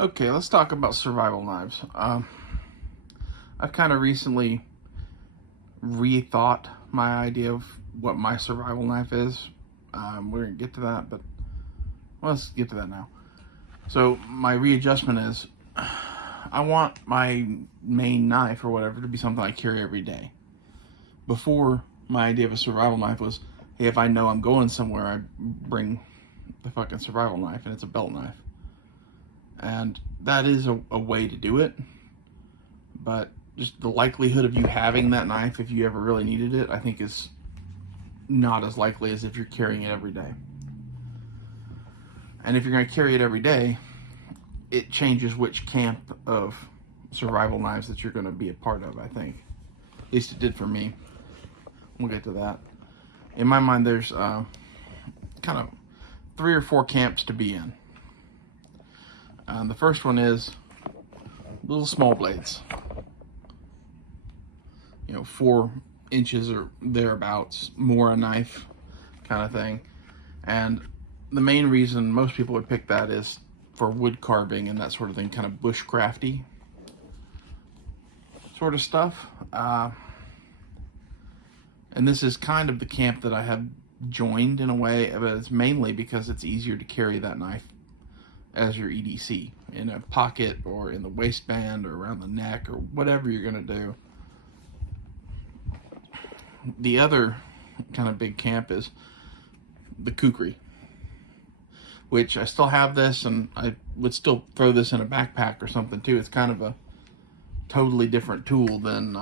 Okay, let's talk about survival knives. I've kind of recently rethought my idea of what my survival knife is. We're gonna get to that, but let's get to that now. So my readjustment is, I want my main knife or whatever to be something I carry every day. Before, my idea of a survival knife was, hey, if I know I'm going somewhere, I bring the fucking survival knife, and it's a belt knife. And that is a way to do it, but just the likelihood of you having that knife if you ever really needed it, I think is not as likely as if you're carrying it every day. And if you're going to carry it every day, it changes which camp of survival knives that you're going to be a part of, I think. At least it did for me. We'll get to that. In my mind, there's kind of 3 or 4 camps to be in. The first one is little small blades. 4 inches or thereabouts, more a knife kind of thing. And the main reason most people would pick that is for wood carving and that sort of thing, kind of bushcrafty sort of stuff. And this is kind of the camp that I have joined in a way, but it's mainly because it's easier to carry that knife as your EDC in a pocket or in the waistband or around the neck or whatever you're going to do. The other kind of big camp is the kukri, which I still have this, and I would still throw this in a backpack or something too. It's kind of a totally different tool than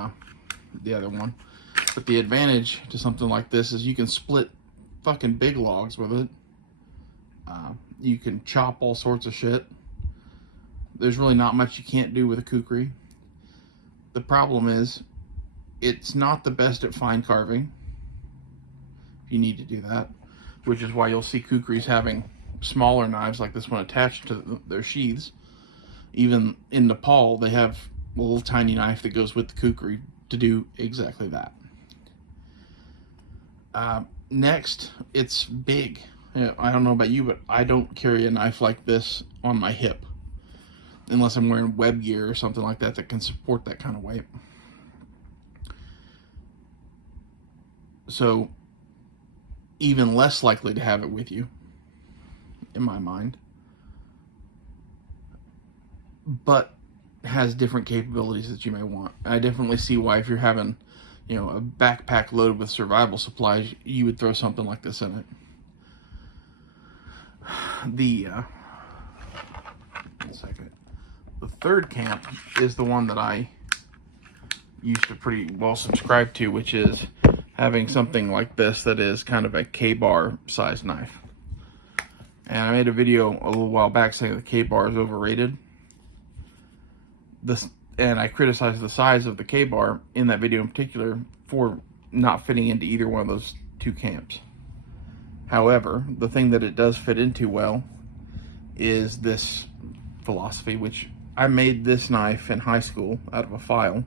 the other one. But the advantage to something like this is you can split fucking big logs with it. You can chop all sorts of shit. There's really not much you can't do with a kukri. The problem is, it's not the best at fine carving. If you need to do that, which is why you'll see kukris having smaller knives like this one attached to their sheaths. Even in Nepal, they have a little tiny knife that goes with the kukri to do exactly that. Next, it's big. I don't know about you, but I don't carry a knife like this on my hip unless I'm wearing web gear or something like that that can support that kind of weight. So, even less likely to have it with you, in my mind. But has different capabilities that you may want. I definitely see why if you're having, a backpack loaded with survival supplies, you would throw something like this in it. One second. The third camp is the one that I used to pretty well subscribe to, which is having something like this that is kind of a K-bar size knife. And I made a video a little while back saying the K-bar is overrated. And I criticized the size of the K-bar in that video in particular for not fitting into either one of those 2 camps. However, the thing that it does fit into well is this philosophy, which I made this knife in high school out of a file.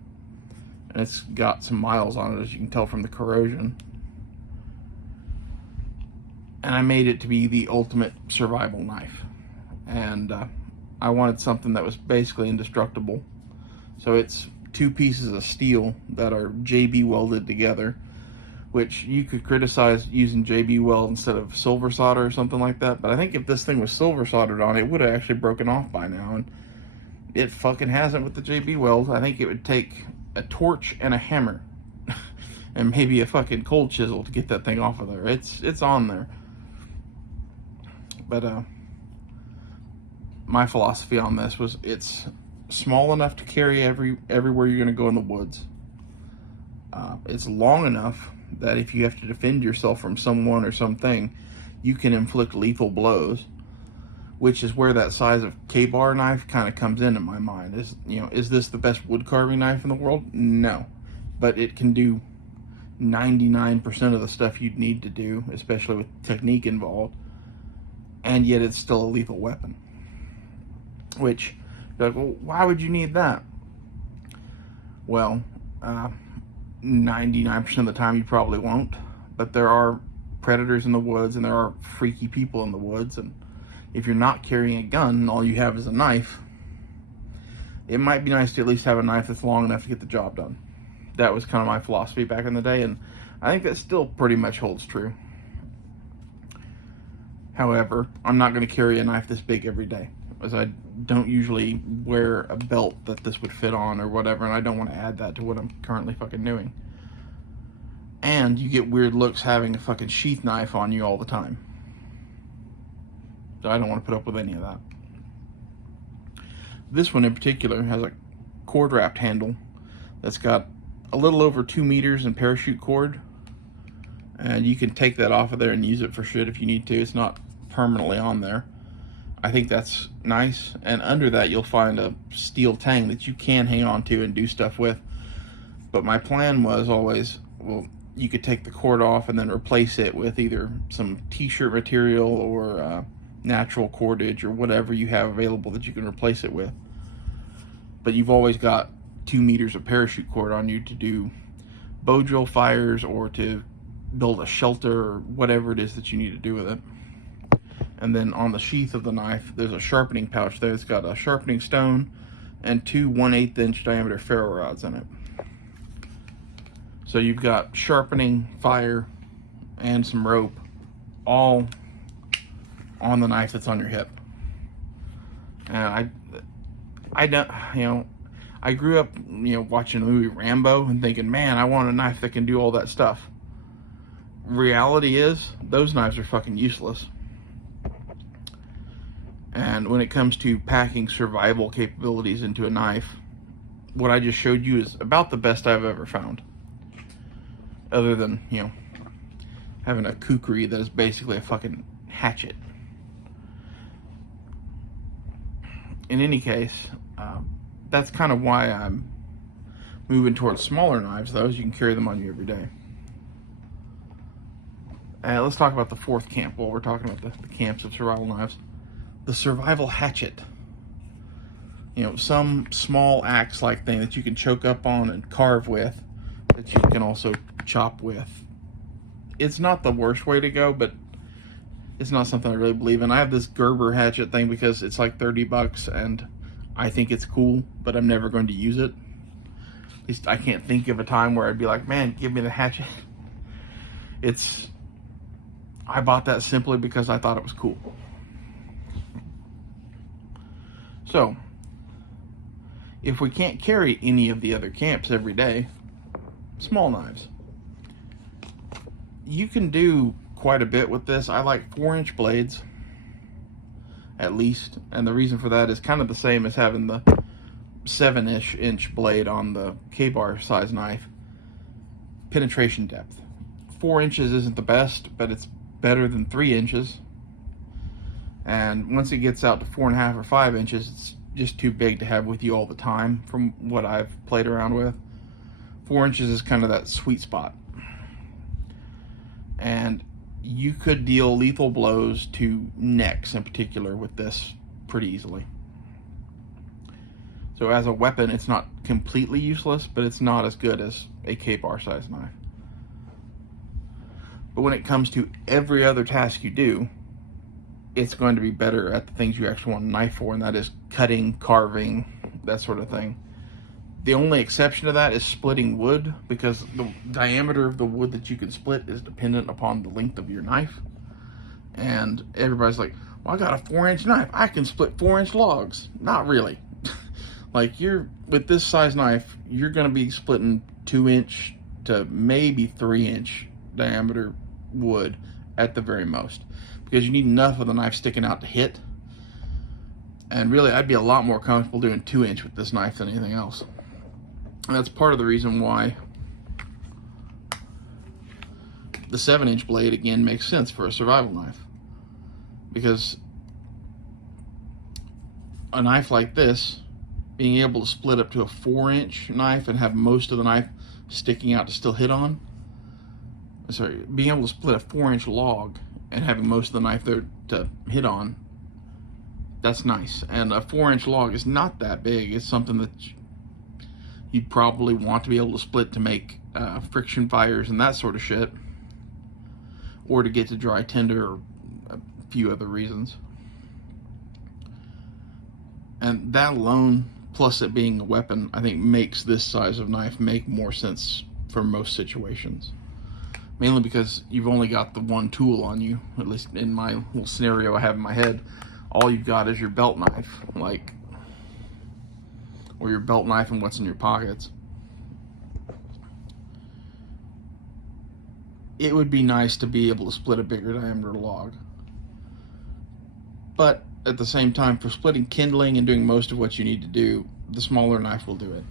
And it's got some miles on it, as you can tell from the corrosion. And I made it to be the ultimate survival knife. And I wanted something that was basically indestructible. So it's 2 pieces of steel that are JB welded together, which you could criticize using JB weld instead of silver solder or something like that. But I think if this thing was silver soldered on, it would have actually broken off by now. And it fucking hasn't with the JB weld. I think it would take a torch and a hammer and maybe a fucking cold chisel to get that thing off of there. It's on there. But my philosophy on this was it's small enough to carry everywhere you're going to go in the woods. It's long enough that if you have to defend yourself from someone or something, you can inflict lethal blows, which is where that size of K-bar knife kind of comes in my mind. Is this the best wood carving knife in the world? No, but it can do 99% of the stuff you'd need to do, especially with technique involved, and yet it's still a lethal weapon. Which, you're like, well, why would you need that? Well, 99% of the time you probably won't, but there are predators in the woods and there are freaky people in the woods, and if you're not carrying a gun and all you have is a knife, it might be nice to at least have a knife that's long enough to get the job done. That was kind of my philosophy back in the day, and I think that still pretty much holds true. However, I'm not going to carry a knife this big every day, as I don't usually wear a belt that this would fit on or whatever, and I don't want to add that to what I'm currently fucking doing. And you get weird looks having a fucking sheath knife on you all the time. So I don't want to put up with any of that. This one in particular has a cord wrapped handle that's got a little over 2 meters in parachute cord, and you can take that off of there and use it for shit if you need to. It's not permanently on there. I think that's nice. And under that you'll find a steel tang that you can hang on to and do stuff with. But my plan was always, well, you could take the cord off and then replace it with either some t-shirt material or natural cordage or whatever you have available that you can replace it with. But you've always got 2 meters of parachute cord on you to do bow drill fires or to build a shelter or whatever it is that you need to do with it. And then on the sheath of the knife, there's a sharpening pouch there. It's got a sharpening stone and 2 1/8 inch diameter ferro rods in it. So you've got sharpening, fire, and some rope all on the knife that's on your hip. And I don't, I grew up, watching the movie Rambo and thinking, man, I want a knife that can do all that stuff. Reality is, those knives are fucking useless. And when it comes to packing survival capabilities into a knife, what I just showed you is about the best I've ever found. Other than, having a kukri that is basically a fucking hatchet. In any case, that's kind of why I'm moving towards smaller knives, though, as you can carry them on you every day. Let's talk about the fourth camp while we're talking about the camps of survival knives. The survival hatchet. Some small axe-like thing that you can choke up on and carve with, that you can also chop with. It's not the worst way to go, but it's not something I really believe in. I have this Gerber hatchet thing because it's like $30 and I think it's cool, but I'm never going to use it. At least I can't think of a time where I'd be like, man, give me the hatchet. I bought that simply because I thought it was cool. So, if we can't carry any of the other camps every day, small knives. You can do quite a bit with this. I like 4-inch blades, at least. And the reason for that is kind of the same as having the 7-inch blade on the K-bar size knife. Penetration depth. 4 inches isn't the best, but it's better than 3 inches. And once it gets out to 4.5 or 5 inches, it's just too big to have with you all the time from what I've played around with. 4 inches is kind of that sweet spot. And you could deal lethal blows to necks in particular with this pretty easily. So as a weapon, it's not completely useless, but it's not as good as a K-bar size knife. But when it comes to every other task you do, it's going to be better at the things you actually want a knife for, and that is cutting, carving, that sort of thing. The only exception to that is splitting wood, because the diameter of the wood that you can split is dependent upon the length of your knife. And everybody's like, well, I got a 4-inch knife. I can split 4-inch logs. Not really. Like, with this size knife, you're going to be splitting 2-inch to maybe 3-inch diameter wood at the very most, because you need enough of the knife sticking out to hit. And really, I'd be a lot more comfortable doing 2-inch with this knife than anything else. And that's part of the reason why the 7-inch blade, again, makes sense for a survival knife. Because a knife like this, being able to split up to a 4-inch knife and have most of the knife sticking out to still hit on. Being able to split a 4-inch log and having most of the knife there to hit on, that's nice. And a 4-inch log is not that big. It's something that you'd probably want to be able to split to make friction fires and that sort of shit, or to get to dry tinder, or a few other reasons. And that alone plus it being a weapon, I think makes this size of knife make more sense for most situations. Mainly because you've only got the one tool on you, at least in my little scenario I have in my head. All you've got is your belt knife, like, or your belt knife and what's in your pockets. It would be nice to be able to split a bigger diameter log. But at the same time, for splitting kindling and doing most of what you need to do, the smaller knife will do it.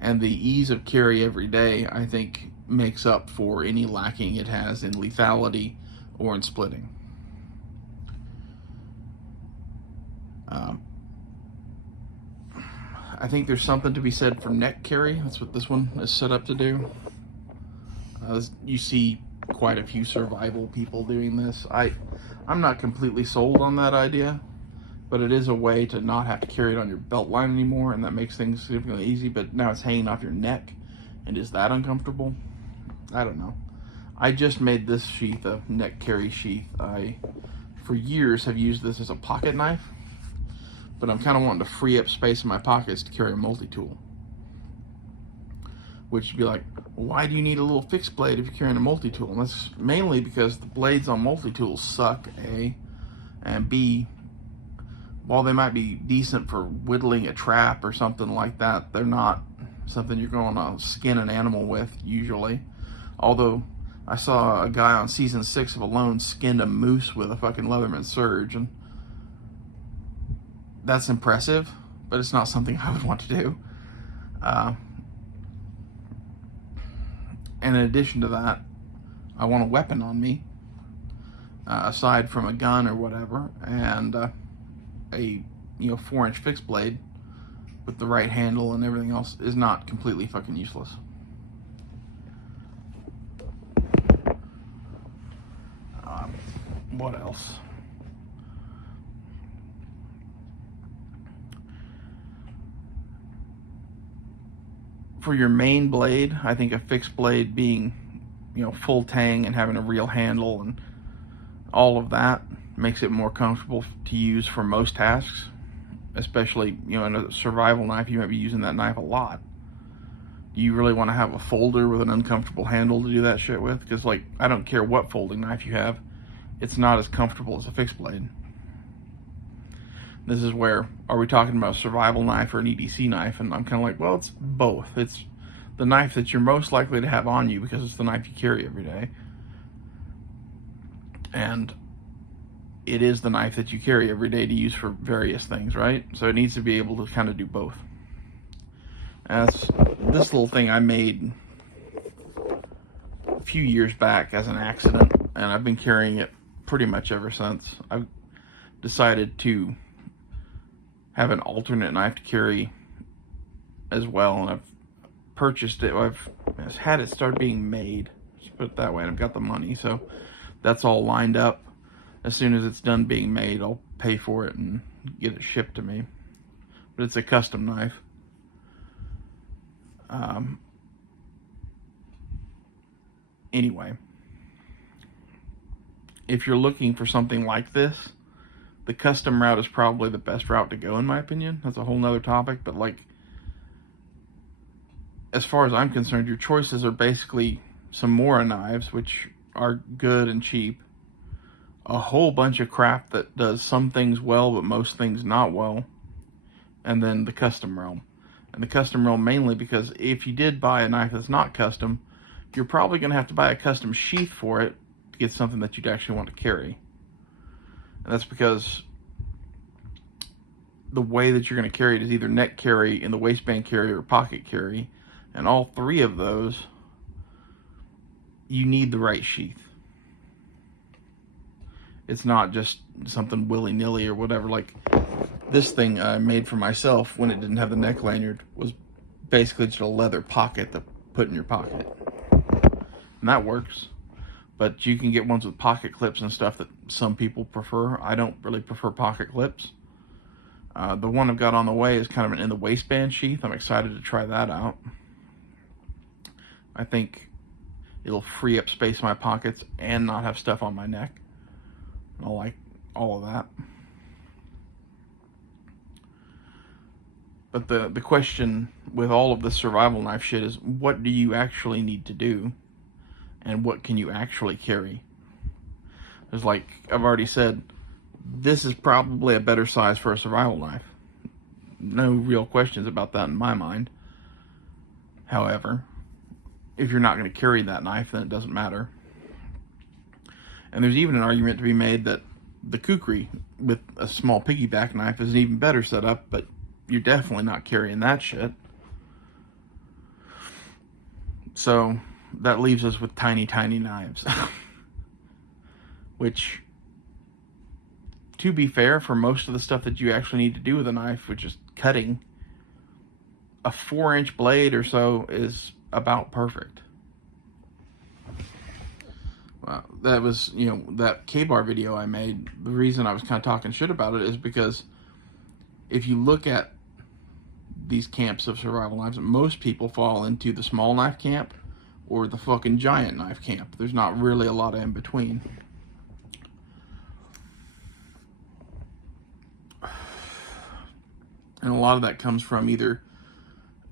And the ease of carry every day, I think, makes up for any lacking it has in lethality or in splitting. I think there's something to be said for neck carry. That's what this one is set up to do. You see quite a few survival people doing this. I'm not completely sold on that idea, but it is a way to not have to carry it on your belt line anymore, and that makes things significantly easy. But now it's hanging off your neck, and is that uncomfortable? I don't know. I just made this sheath a neck carry sheath. I, for years, have used this as a pocket knife, but I'm kind of wanting to free up space in my pockets to carry a multi-tool. Which would be like, why do you need a little fixed blade if you're carrying a multi-tool? And that's mainly because the blades on multi-tools suck, A, and B, while they might be decent for whittling a trap or something like that, they're not something you're going to skin an animal with usually. Although I saw a guy on season 6 of Alone skinned a moose with a fucking Leatherman Surge, and that's impressive, but it's not something I would want to do. And in addition to that, I want a weapon on me, aside from a gun or whatever, and a 4-inch fixed blade with the right handle and everything else is not completely fucking useless. What else? For your main blade, I think a fixed blade being, full tang and having a real handle and all of that makes it more comfortable to use for most tasks. Especially, in a survival knife, you might be using that knife a lot. Do you really want to have a folder with an uncomfortable handle to do that shit with? Because, I don't care what folding knife you have, it's not as comfortable as a fixed blade. This is where, are we talking about a survival knife or an EDC knife? And I'm kind of like, well, it's both. It's the knife that you're most likely to have on you because it's the knife you carry every day. And it is the knife that you carry every day to use for various things, right? So it needs to be able to kind of do both. And that's this little thing I made a few years back as an accident, and I've been carrying it pretty much ever since. I've decided to have an alternate knife to carry as well, and I've purchased it. I've had it start being made, just put it that way, and I've got the money, so that's all lined up. As soon as it's done being made, I'll pay for it and get it shipped to me. But it's a custom knife. Anyway, if you're looking for something like this, the custom route is probably the best route to go, in my opinion. That's a whole nother topic, but as far as I'm concerned, your choices are basically some Mora knives, which are good and cheap, a whole bunch of crap that does some things well but most things not well, and then the custom realm. And the custom realm mainly because if you did buy a knife that's not custom, you're probably going to have to buy a custom sheath for it to get something that you'd actually want to carry. And that's because the way that you're going to carry it is either neck carry, in the waistband carry, or pocket carry. And all three of those, you need the right sheath. It's not just something willy-nilly or whatever. Like this thing I made for myself when it didn't have the neck lanyard was basically just a leather pocket to put in your pocket. And that works. But you can get ones with pocket clips and stuff that some people prefer. I don't really prefer pocket clips. The one I've got on the way is kind of an in the waistband sheath. I'm excited to try that out. I think it'll free up space in my pockets and not have stuff on my neck. I like all of that. But the question with all of this survival knife shit is, what do you actually need to do? And what can you actually carry? There's, like I've already said, this is probably a better size for a survival knife. No real questions about that in my mind. However, if you're not going to carry that knife, then it doesn't matter. And there's even an argument to be made that the kukri with a small piggyback knife is an even better setup, but you're definitely not carrying that shit. So that leaves us with tiny, tiny knives. Which, to be fair, for most of the stuff that you actually need to do with a knife, which is cutting, a 4-inch blade or so is about perfect. Wow, that was, that K-Bar video I made, the reason I was kind of talking shit about it is because if you look at these camps of survival knives, most people fall into the small knife camp or the fucking giant knife camp. There's not really a lot of in between. And a lot of that comes from either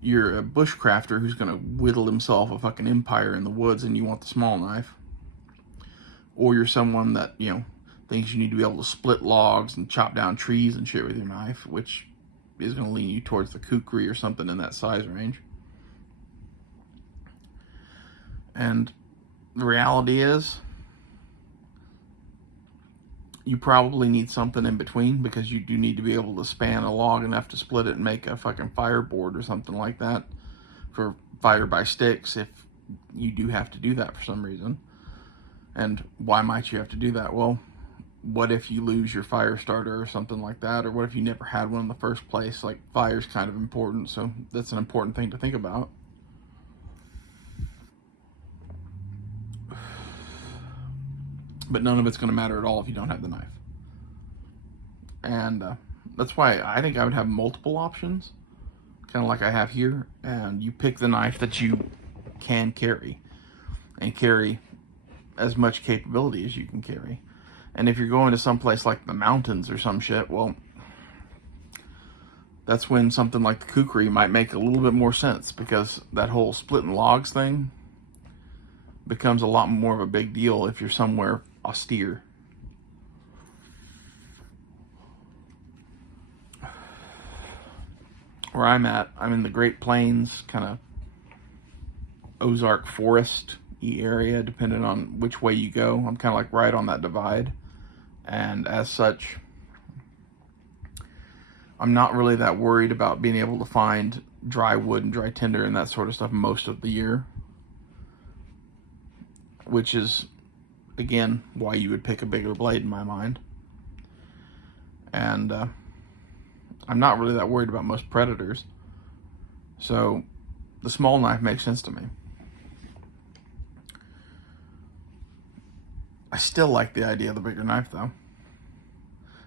you're a bushcrafter who's going to whittle himself a fucking empire in the woods and you want the small knife, or you're someone that, thinks you need to be able to split logs and chop down trees and shit with your knife, which is going to lean you towards the kukri or something in that size range. And the reality is, you probably need something in between, because you do need to be able to span a log enough to split it and make a fucking fireboard or something like that for fire by sticks, if you do have to do that for some reason. And why might you have to do that? Well, what if you lose your fire starter or something like that? Or what if you never had one in the first place? Like, fire's kind of important, so that's an important thing to think about. But none of it's going to matter at all if you don't have the knife. And that's why I think I would have multiple options, kind of like I have here. And you pick the knife that you can carry, and carry as much capability as you can carry. And if you're going to some place like the mountains or some shit, well, that's when something like the kukri might make a little bit more sense, because that whole splitting logs thing becomes a lot more of a big deal if you're somewhere austere. Where I'm at, I'm in the Great Plains, kind of Ozark forest-y area, depending on which way you go. I'm kind of like right on that divide. And as such, I'm not really that worried about being able to find dry wood and dry tinder and that sort of stuff most of the year. Which is, again, why you would pick a bigger blade in my mind. And I'm not really that worried about most predators. So the small knife makes sense to me. I still like the idea of the bigger knife, though.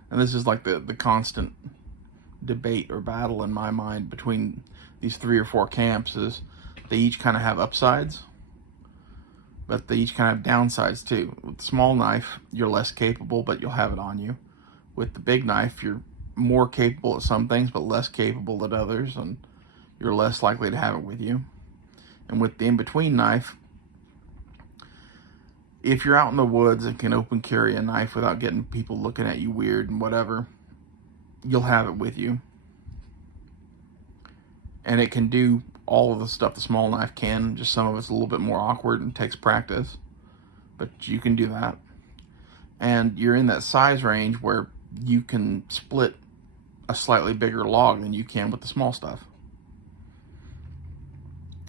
And this is like the constant debate or battle in my mind between these 3 or 4 camps, is they each kind of have upsides, but they each kind of have downsides too. With the small knife, you're less capable, but you'll have it on you. With the big knife, you're more capable at some things, but less capable at others, and you're less likely to have it with you. And with the in-between knife, if you're out in the woods and can open carry a knife without getting people looking at you weird and whatever, you'll have it with you. And it can do all of the stuff the small knife can, just some of it's a little bit more awkward and takes practice. But you can do that. And you're in that size range where you can split a slightly bigger log than you can with the small stuff.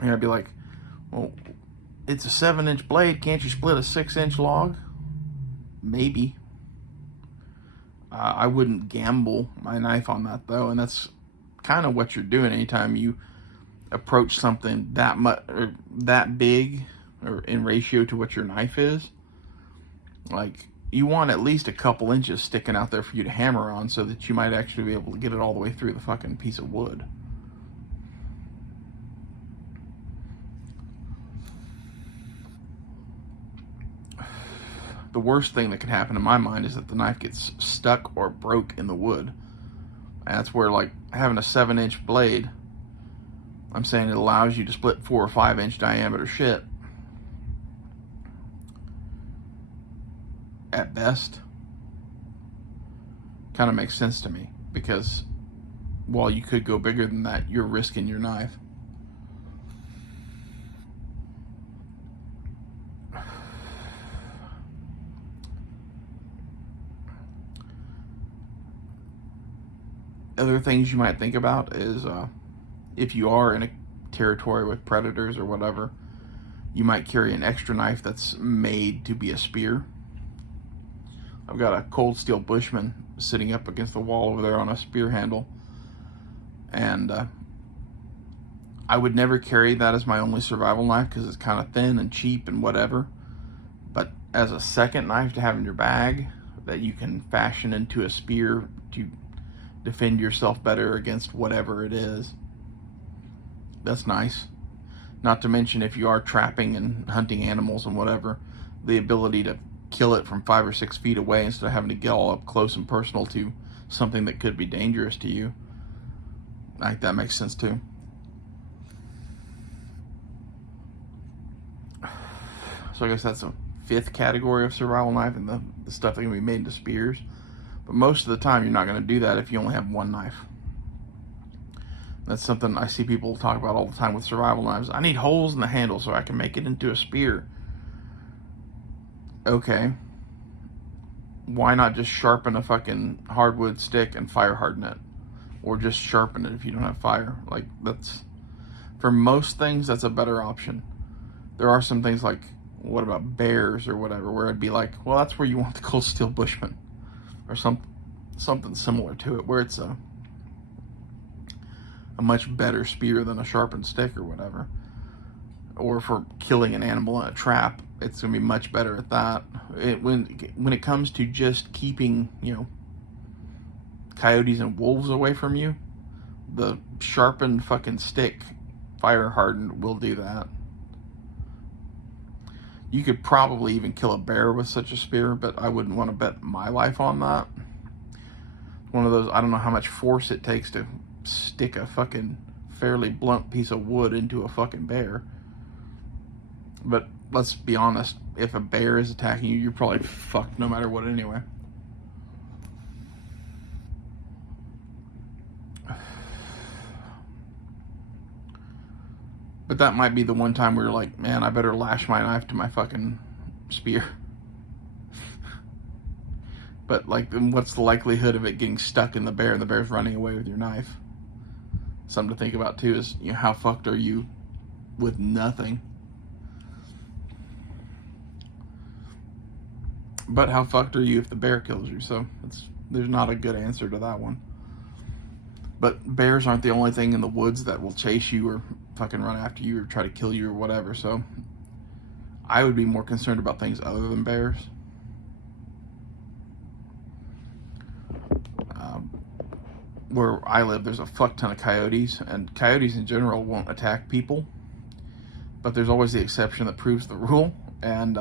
And I'd be like, well, it's a 7-inch blade. Can't you split a 6-inch log? Maybe. I wouldn't gamble my knife on that, though. And that's kind of what you're doing anytime you approach something that much or that big, or in ratio to what your knife is. Like, you want at least a couple inches sticking out there for you to hammer on, so that you might actually be able to get it all the way through the fucking piece of wood. The worst thing that could happen in my mind is that the knife gets stuck or broke in the wood. And that's where, like, having a 7-inch blade, I'm saying it allows you to split 4 or 5-inch diameter shit at best. Kind of makes sense to me, because while you could go bigger than that, you're risking your knife. Other things you might think about is if you are in a territory with predators or whatever, you might carry an extra knife that's made to be a spear. I've got a cold steel Bushman sitting up against the wall over there on a spear handle, and I would never carry that as my only survival knife because it's kind of thin and cheap and whatever. But as a second knife to have in your bag that you can fashion into a spear to defend yourself better against whatever it is, that's nice. Not to mention, if you are trapping and hunting animals and whatever, the ability to kill it from 5 or 6 feet away instead of having to get all up close and personal to something that could be dangerous to you, I think that makes sense too. So I guess that's a 5th category of survival knife, and the stuff that can be made into spears. But most of the time, you're not going to do that if you only have one knife. That's something I see people talk about all the time with survival knives. I need holes in the handle so I can make it into a spear. Okay. Why not just sharpen a fucking hardwood stick and fire harden it? Or just sharpen it if you don't have fire. Like, that's... For most things, that's a better option. There are some things like, what about bears or whatever, where it'd be like, well, that's where you want the cold steel Bushman. Or something similar to it, where it's a much better spear than a sharpened stick or whatever. Or for killing an animal in a trap, it's going to be much better at that. When it comes to just keeping, coyotes and wolves away from you, the sharpened fucking stick, fire hardened, will do that. You could probably even kill a bear with such a spear, but I wouldn't want to bet my life on that. One of those, I don't know how much force it takes to stick a fucking fairly blunt piece of wood into a fucking bear. But let's be honest, if a bear is attacking you, you're probably fucked no matter what anyway. But that might be the one time where you're like, man, I better lash my knife to my fucking spear. But, like, what's the likelihood of it getting stuck in the bear and the bear's running away with your knife? Something to think about, too, is, how fucked are you with nothing? But how fucked are you if the bear kills you? So, there's not a good answer to that one. But bears aren't the only thing in the woods that will chase you or fucking run after you or try to kill you or whatever. So, I would be more concerned about things other than bears. Where I live, there's a fuck ton of coyotes, and coyotes in general won't attack people, but there's always the exception that proves the rule. And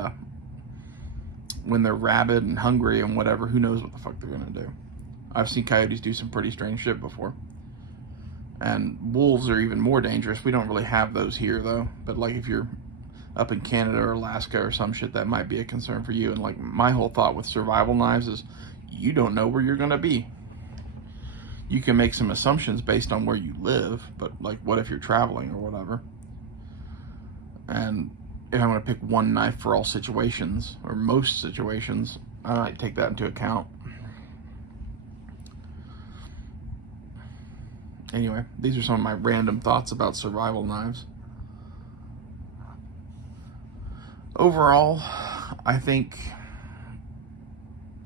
when they're rabid and hungry and whatever, who knows what the fuck they're gonna do. I've seen coyotes do some pretty strange shit before. And wolves are even more dangerous. We don't really have those here though, but like if you're up in Canada or Alaska or some shit, that might be a concern for you. And like my whole thought with survival knives is, you don't know where you're gonna be. You can make some assumptions based on where you live, but like, what if you're traveling or whatever? And if I'm going to pick one knife for all situations, or most situations, I might take that into account. Anyway, these are some of my random thoughts about survival knives. Overall, I think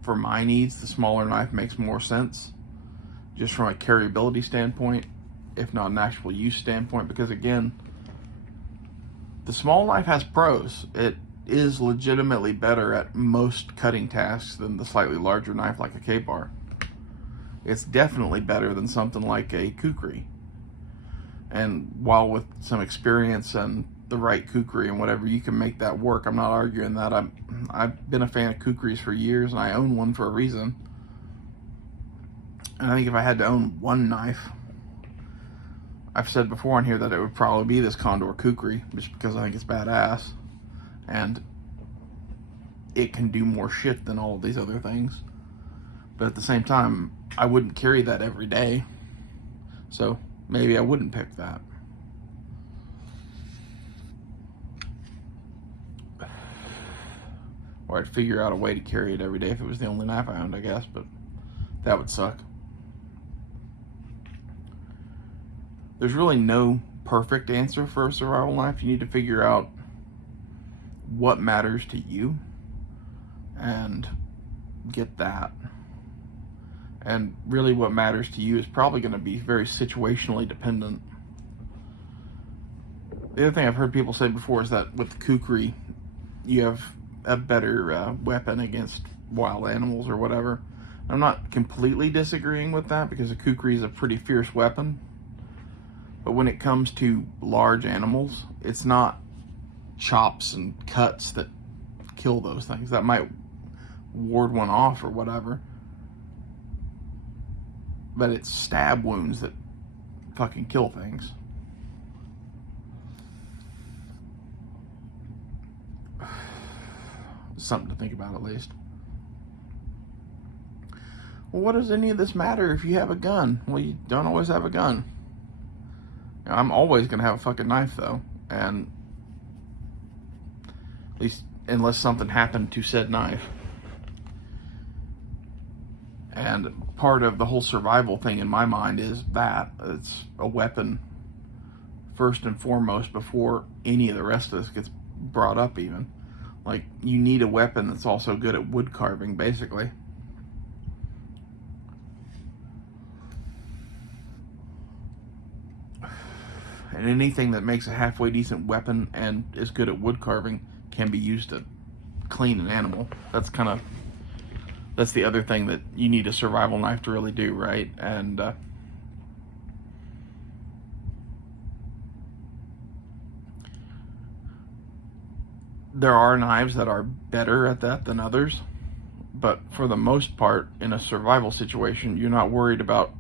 for my needs, the smaller knife makes more sense. Just from a carryability standpoint, if not an actual use standpoint, because again, the small knife has pros. It is legitimately better at most cutting tasks than the slightly larger knife like a Ka-Bar. It's definitely better than something like a kukri. And while with some experience and the right kukri and whatever, you can make that work. I'm not arguing that. I've been a fan of kukris for years, and I own one for a reason. And I think if I had to own one knife, I've said before on here that it would probably be this Condor Kukri, just because I think it's badass. And it can do more shit than all of these other things. But at the same time, I wouldn't carry that every day. So maybe I wouldn't pick that. Or I'd figure out a way to carry it every day if it was the only knife I owned, I guess. But that would suck. There's really no perfect answer for a survival knife. You need to figure out what matters to you and get that. And really what matters to you is probably going to be very situationally dependent. The other thing I've heard people say before is that with the Kukri, you have a better weapon against wild animals or whatever. I'm not completely disagreeing with that, because a Kukri is a pretty fierce weapon. But when it comes to large animals, it's not chops and cuts that kill those things. That might ward one off or whatever. But it's stab wounds that fucking kill things. Something to think about, at least. Well, what does any of this matter if you have a gun? Well, you don't always have a gun. I'm always going to have a fucking knife, though. And at least unless something happened to said knife. And part of the whole survival thing in my mind is that it's a weapon first and foremost before any of the rest of this gets brought up even. Like, you need a weapon that's also good at wood carving, basically. And anything that makes a halfway decent weapon and is good at wood carving can be used to clean an animal. That's the other thing that you need a survival knife to really do, right? And there are knives that are better at that than others, but for the most part, in a survival situation, you're not worried about,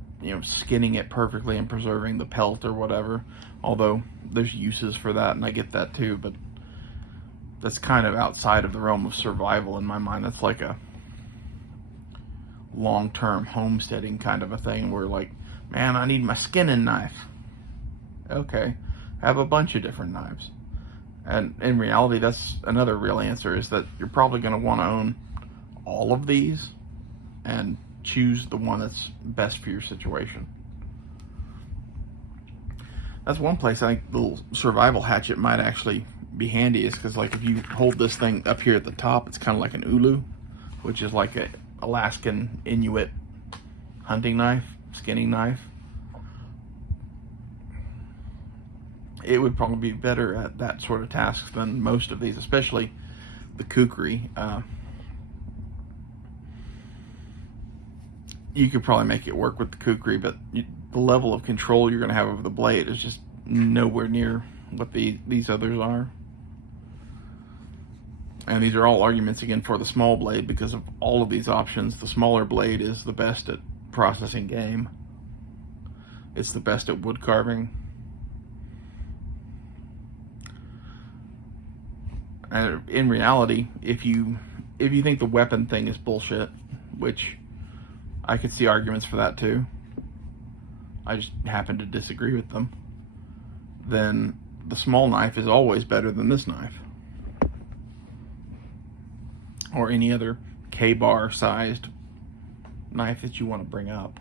skinning it perfectly and preserving the pelt or whatever. Although there's uses for that, and I get that too, but that's kind of outside of the realm of survival in my mind. That's like a long-term homesteading kind of a thing where, like, man, I need my skinning knife. Okay, have a bunch of different knives. And in reality, that's another real answer, is that you're probably going to want to own all of these and choose the one that's best for your situation. That's one place I think the little survival hatchet might actually be handy, is because, like, if you hold this thing up here at the top, it's kind of like an ulu, which is like a Alaskan Inuit hunting knife, skinning knife. It would probably be better at that sort of task than most of these, especially the Kukri. You could probably make it work with the Kukri, but the level of control you're going to have over the blade is just nowhere near what these others are. And these are all arguments, again, for the small blade, because of all of these options. The smaller blade is the best at processing game. It's the best at wood carving. And in reality, if you think the weapon thing is bullshit, which I could see arguments for that too, I just happen to disagree with them, then the small knife is always better than this knife. Or any other K-bar sized knife that you want to bring up.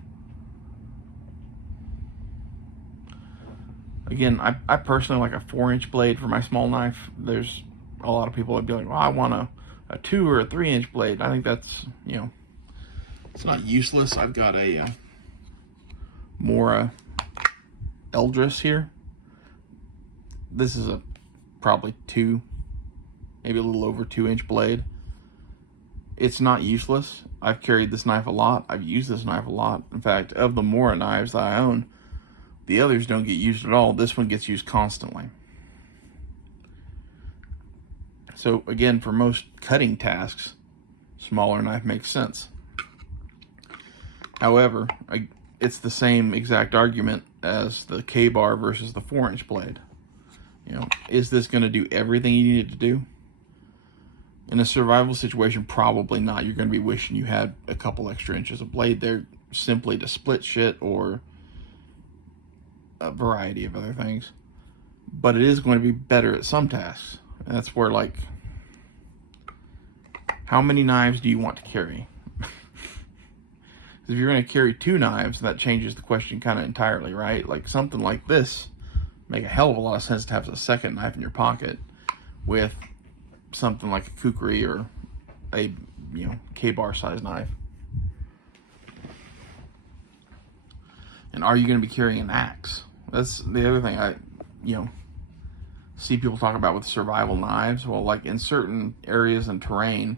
Again, I personally like a 4-inch blade for my small knife. There's a lot of people that would be like, well, I want a 2 or a 3-inch blade. I think that's, it's not useless. I've got a Mora Eldris here. This is a probably 2, maybe a little over 2-inch blade. It's not useless. I've carried this knife a lot. I've used this knife a lot. In fact, of the Mora knives that I own, the others don't get used at all. This one gets used constantly. So again, for most cutting tasks, smaller knife makes sense. However, it's the same exact argument as the K-bar versus the 4-inch blade. You know, is this going to do everything you need it to do? In a survival situation, probably not. You're going to be wishing you had a couple extra inches of blade there simply to split shit or a variety of other things. But it is going to be better at some tasks. And that's where, like, how many knives do you want to carry? If you're going to carry 2 knives, that changes the question kind of entirely, right? Like something like this make a hell of a lot of sense to have a second knife in your pocket with something like a kukri or a, you know, K-bar size knife. And are you going to be carrying an axe? That's the other thing I, you know, see people talk about with survival knives. Well, like in certain areas and terrain,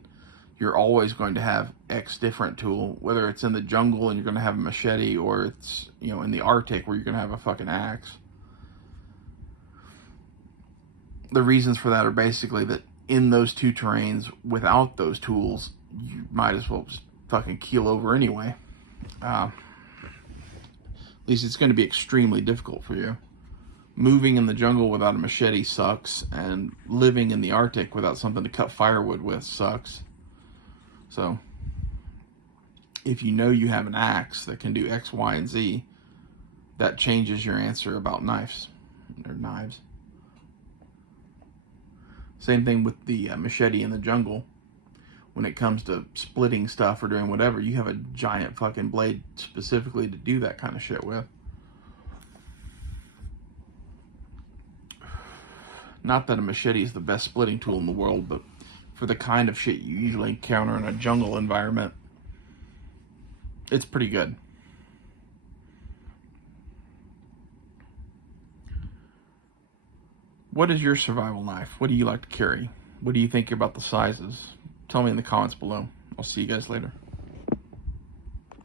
you're always going to have X different tool, whether it's in the jungle and you're going to have a machete, or it's, you know, in the Arctic where you're going to have a fucking axe. The reasons for that are basically that in those two terrains, without those tools, you might as well just fucking keel over anyway. At least it's going to be extremely difficult for you. Moving in the jungle without a machete sucks, and living in the Arctic without something to cut firewood with sucks. So, if you know you have an axe that can do X, Y, and Z, that changes your answer about knives, or knives. Same thing with the machete in the jungle. When it comes to splitting stuff or doing whatever, you have a giant fucking blade specifically to do that kind of shit with. Not that a machete is the best splitting tool in the world, but for the kind of shit you usually encounter in a jungle environment, it's pretty good. What is your survival knife? What do you like to carry? What do you think about the sizes? Tell me in the comments below. I'll see you guys later.